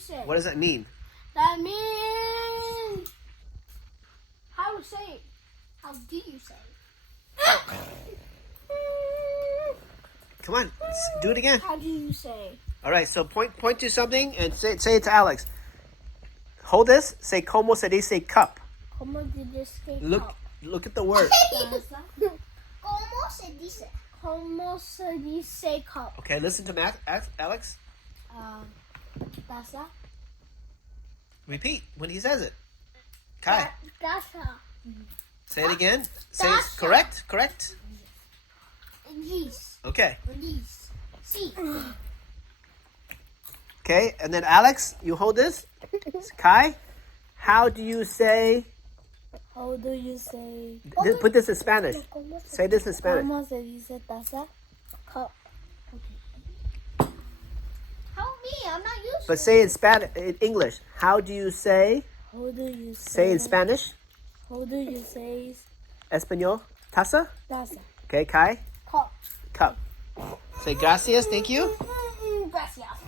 say? What does that mean? That means... How to say it? How do you say it? Come on, do it again. How do you say? All right, so point to something and say it to Alex. Hold this. Say como se dice cup. Como did you say Look at the word. ¿Cómo se dice? Como se dice cup? Okay, listen to Alex. Taza. Repeat when he says it. Kai, Taza. say it again. Say it Taza. correct. Release. Okay. Release. Sí. Okay, and then Alex, you hold this. Kai, how do you say? How do you say? Put this in Spanish. Say this in Spanish. Como se dice taza? Cup. Help me, I'm not used But to say in English. How do you say? How do you Say in Spanish. How do you say Espanol. Taza. taza? Okay, Kai. Cup. Cup. Say gracias. Thank you. Gracias.